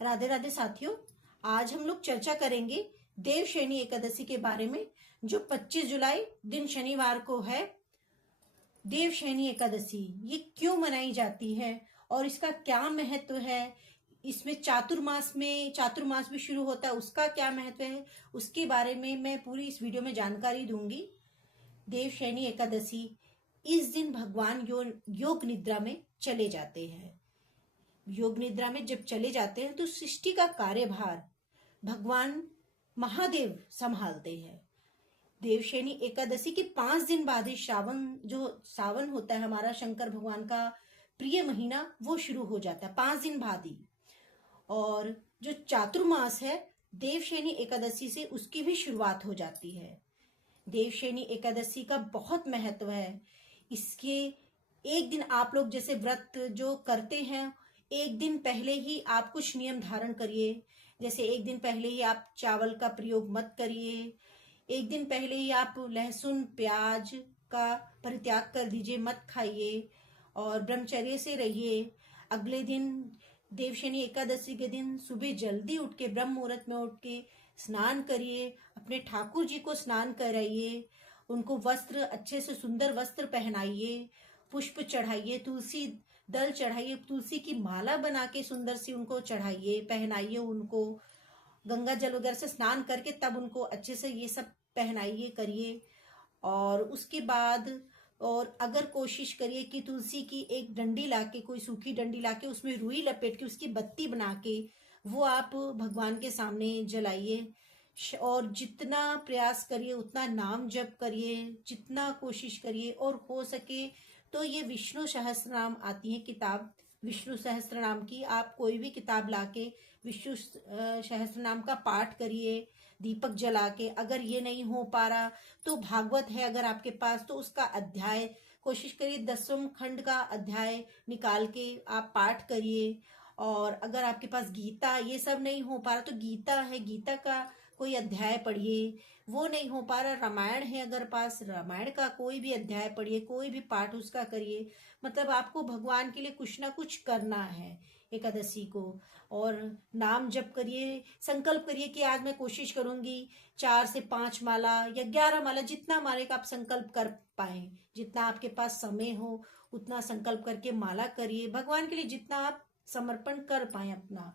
राधे राधे साथियों, आज हम लोग चर्चा करेंगे देवशयनी एकादशी के बारे में, जो 25 जुलाई दिन शनिवार को है। देवशयनी एकादशी ये क्यों मनाई जाती है और इसका क्या महत्व है। इसमें चातुर्मास भी शुरू होता है, उसका क्या महत्व है, उसके बारे में मैं पूरी इस वीडियो में जानकारी दूंगी। देवशयनी एकादशी, इस दिन भगवान योग निद्रा में चले जाते हैं। योग निद्रा में जब चले जाते हैं तो सृष्टि का कार्यभार भगवान महादेव संभालते हैं। देवशयनी एकादशी के 5 दिन बाद ही सावन होता है, हमारा शंकर भगवान का प्रिय महीना, वो शुरू हो जाता है 5 दिन बाद ही। और जो चातुर्मास है देवशयनी एकादशी से, उसकी भी शुरुआत हो जाती है। देवशयनी एकादशी का बहुत महत्व है। इसके एक दिन आप लोग जैसे व्रत जो करते हैं, एक दिन पहले ही आप कुछ नियम धारण करिए। जैसे एक दिन पहले ही आप चावल का प्रयोग मत करिए, एक दिन पहले ही आप लहसुन प्याज का परित्याग कर दीजिए, मत खाइए और ब्रह्मचर्य से रहिए। अगले दिन देवशयनी एकादशी के दिन सुबह जल्दी उठ के, ब्रह्म मुहूर्त में उठ के स्नान करिए, अपने ठाकुर जी को स्नान कराइए, उनको वस्त्र, अच्छे से सुंदर वस्त्र पहनाइए, पुष्प चढ़ाइए, तुलसी दल चढ़ाइए, तुलसी की माला बना के सुंदर सी उनको चढ़ाइए, पहनाइए उनको। गंगा जल वगैरह से स्नान करके तब उनको अच्छे से ये सब पहनाइए, करिए। और उसके बाद और अगर कोशिश करिए कि तुलसी की एक डंडी लाके, कोई सूखी डंडी लाके उसमें रुई लपेट के उसकी बत्ती बना के वो आप भगवान के सामने जलाइए। और जितना प्रयास करिए उतना नाम जप करिए, जितना कोशिश करिए। और हो सके तो ये विष्णु सहस्त्रनाम आती है किताब, विष्णु सहस्त्रनाम की आप कोई भी किताब लाके विष्णु सहस्त्रनाम का पाठ करिए दीपक जला के। अगर ये नहीं हो पा रहा तो भागवत है अगर आपके पास, तो उसका अध्याय कोशिश करिए 10वें खंड का अध्याय निकाल के आप पाठ करिए। और अगर आपके पास गीता ये सब नहीं हो पा रहा तो गीता है, गीता का कोई अध्याय पढ़िए। वो नहीं हो पा रहा, रामायण है अगर पास, रामायण का कोई भी अध्याय पढ़िए, कोई भी पाठ उसका करिए। मतलब आपको भगवान के लिए कुछ ना कुछ करना है एकादशी को। और नाम जप करिए, संकल्प करिए कि आज मैं कोशिश करूंगी 4 से 5 माला या 11 माला, जितना माले का आप संकल्प कर पाए, जितना आपके पास समय हो उतना संकल्प करके माला करिए भगवान के लिए, जितना आप समर्पण कर पाए अपना।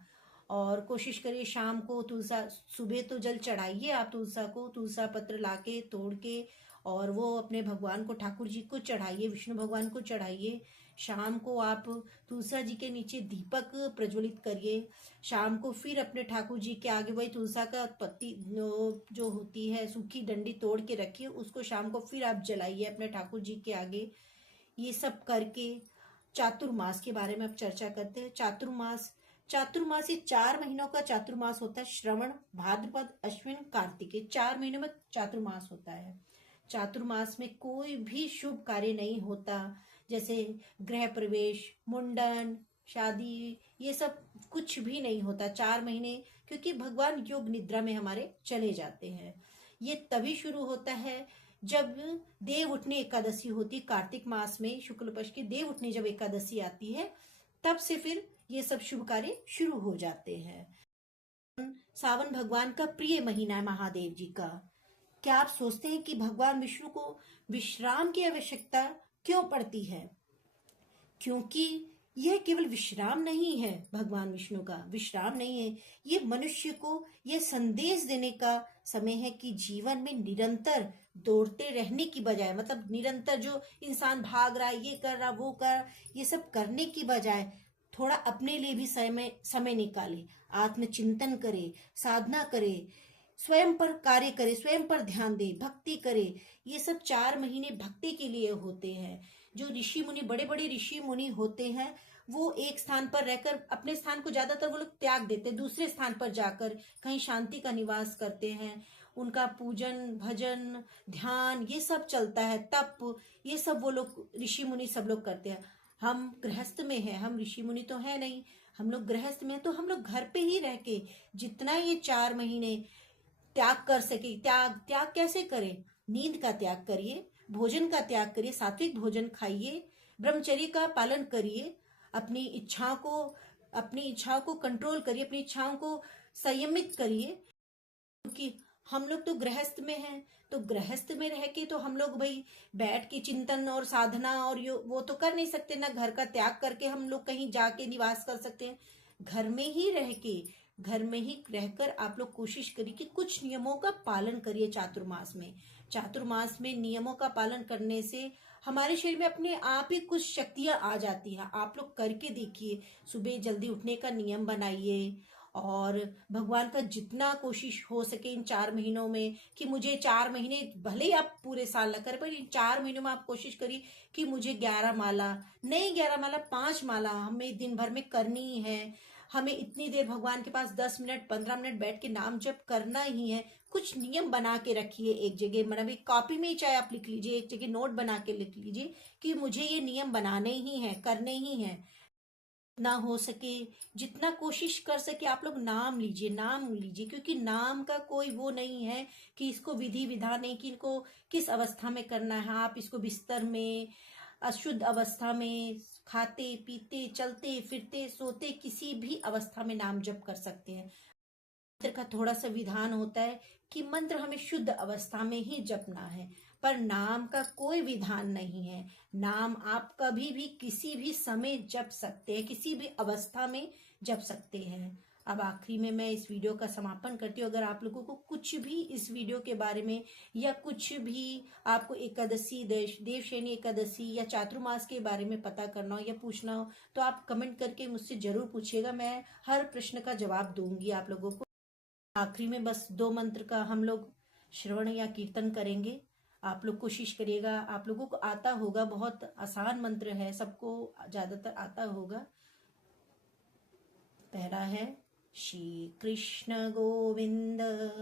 और कोशिश करिए शाम को तुलसा, सुबह तो जल चढ़ाइए आप तुलसा को, तुलसा पत्र लाके तोड़ के, और वो अपने भगवान को, ठाकुर जी को चढ़ाइए, विष्णु भगवान को चढ़ाइए। शाम को आप तुलसा जी के नीचे दीपक प्रज्वलित करिए। शाम को फिर अपने ठाकुर जी के आगे वही तुलसा का पत्ती जो होती है सूखी डंडी तोड़ के रखिए, उसको शाम को फिर आप जलाइए अपने ठाकुर जी के आगे। ये सब करके चातुर्मास के बारे में अब चर्चा करते हैं। चातुर्मास ये 4 महीनों का चातुर्मास होता है। श्रवण, भाद्रपद, अश्विन, कार्तिक, 4 महीनों में चातुर्मास होता है। चातुर्मास में कोई भी शुभ कार्य नहीं होता, जैसे गृह प्रवेश, मुंडन, शादी, ये सब कुछ भी नहीं होता 4 महीने, क्योंकि भगवान योग निद्रा में हमारे चले जाते हैं। ये तभी शुरू होता है जब देव उठनी एकादशी होती, कार्तिक मास में शुक्ल पक्ष की देव उठनी जब एकादशी आती है, तब से फिर ये सब शुभ कार्य शुरू हो जाते हैं। सावन भगवान का प्रिय महीना है महादेव जी का। क्या आप सोचते हैं कि भगवान विष्णु को विश्राम की आवश्यकता क्यों पड़ती है? क्योंकि यह केवल विश्राम नहीं है, भगवान विष्णु का विश्राम नहीं है, ये मनुष्य को यह संदेश देने का समय है कि जीवन में निरंतर दौड़ते रहने की बजाय, मतलब निरंतर जो इंसान भाग रहा है, ये कर रहा वो कर, ये सब करने की बजाय थोड़ा अपने लिए भी समय निकाले, आत्मचिंतन करे, साधना करे, स्वयं पर कार्य करे, स्वयं पर ध्यान दे, भक्ति करे। ये सब 4 महीने भक्ति के लिए होते हैं। जो ऋषि मुनि, बड़े बड़े ऋषि मुनि होते हैं, वो एक स्थान पर रहकर अपने स्थान को ज्यादातर वो लोग त्याग देते, दूसरे स्थान पर जाकर कहीं शांति का निवास करते हैं। उनका पूजन, भजन, ध्यान ये सब चलता है, तप, ये सब वो लोग ऋषि मुनि सब लोग करते हैं। हम गृहस्थ में हैं, हम ऋषि मुनि तो है नहीं, हम लोग गृहस्थ में, तो हम लोग घर पे ही रह के जितना ये 4 महीने त्याग कर सके, त्याग कैसे करें? नींद का त्याग करिए, भोजन का त्याग करिए, सात्विक भोजन खाइए, ब्रह्मचर्य का पालन करिए, अपनी इच्छाओं को अपनी इच्छाओं को कंट्रोल करिए, अपनी इच्छाओं को संयमित करिए, क्योंकि हम लोग तो गृहस्थ में हैं। तो गृहस्थ में रह के तो हम लोग भाई बैठ के चिंतन और साधना और वो तो कर नहीं सकते ना, घर का त्याग करके हम लोग कहीं जाके निवास कर सकते हैं। घर में ही रह के, घर में ही रहकर आप लोग कोशिश करिए कि कुछ नियमों का पालन करिए चातुर्मास में। चातुर्मास में नियमों का पालन करने से हमारे शरीर में अपने आप ही कुछ शक्तियां आ जाती हैं। आप लोग करके देखिए, सुबह जल्दी उठने का नियम बनाइए और भगवान का जितना कोशिश हो सके इन 4 महीनों में कि मुझे 4 महीने, भले ही आप पूरे साल न करें पर इन 4 महीनों में आप कोशिश करिए कि मुझे 11 माला, नहीं 11 माला, 5 माला हमें दिन भर में करनी ही है। हमें इतनी देर भगवान के पास 10 मिनट 15 मिनट बैठ के नाम जप करना ही है। कुछ नियम बना के रखिए एक जगह, मतलब एक कॉपी में ही चाहे आप लिख लीजिए, एक जगह नोट बना के लिख लीजिए कि मुझे ये नियम बनाने ही है, करने ही है। ना हो सके, जितना कोशिश कर सके आप लोग नाम लीजिए, नाम लीजिए, क्योंकि नाम का कोई वो नहीं है कि इसको विधि विधान है कि इनको किस अवस्था में करना है। आप इसको बिस्तर में, अशुद्ध अवस्था में, खाते पीते चलते फिरते सोते किसी भी अवस्था में नाम जप कर सकते हैं। मंत्र का थोड़ा सा विधान होता है कि मंत्र हमें शुद्ध अवस्था में ही जपना है, पर नाम का कोई विधान नहीं है। नाम आप कभी भी किसी भी समय जप सकते हैं, किसी भी अवस्था में जप सकते हैं। अब आखिरी में मैं इस वीडियो का समापन करती हूँ। अगर आप लोगों को कुछ भी इस वीडियो के बारे में या कुछ भी आपको एकादशी, देवशयनी एकादशी या चातुर्मास के बारे में पता करना हो या पूछना हो तो आप कमेंट करके मुझसे जरूर पूछिएगा। मैं हर प्रश्न का जवाब दूंगी आप लोगों को। आखिरी में बस 2 मंत्र का हम लोग श्रवण या कीर्तन करेंगे। आप लोग कोशिश करिएगा, आप लोगों को आता होगा, बहुत आसान मंत्र है, सबको ज्यादातर आता होगा। पहला है श्री कृष्ण गोविंद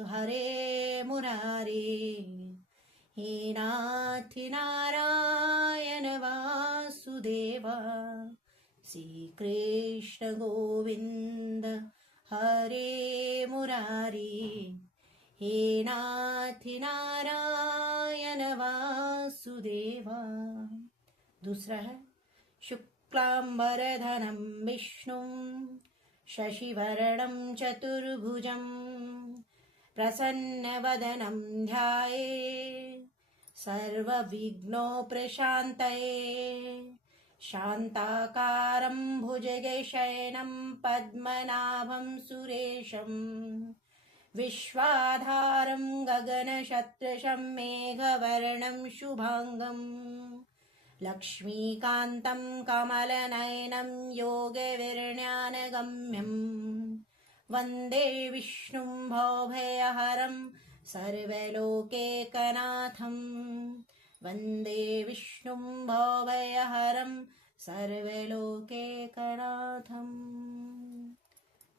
हरे मुरारे, हे नाथ नारायण वासुदेवा। श्री कृष्ण गोविंद हरे मुरारी, हे नाथ नारायण वासुदेवा। दूसरा है शुक्लांबरधरं विष्णुं शशिवर्णं चतुर्भुजं प्रसन्नवदनं ध्यायेत् सर्वविघ्नोपशान्तये। शान्ताकारं भुजगशयनं पद्मनाभं सुरेशं, विश्वाधारं गगनसदृशं मेघवर्णं शुभांगं, लक्ष्मीकान्तं कमलनयनं योगविज्ञानगम्यं, वन्दे विष्णुं भवभयहरं सर्वलोकैकनाथं, वन्दे विष्णुं भवभयहरं सर्वलोकैकनाथं।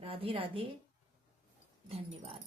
राधे राधे, धन्यवाद।